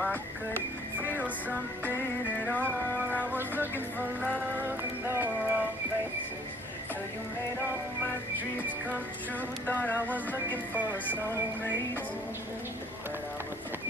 I could feel something at all. I was looking for love in the wrong places. Till you made all my dreams come true. Thought I was looking for a soulmate, but I was looking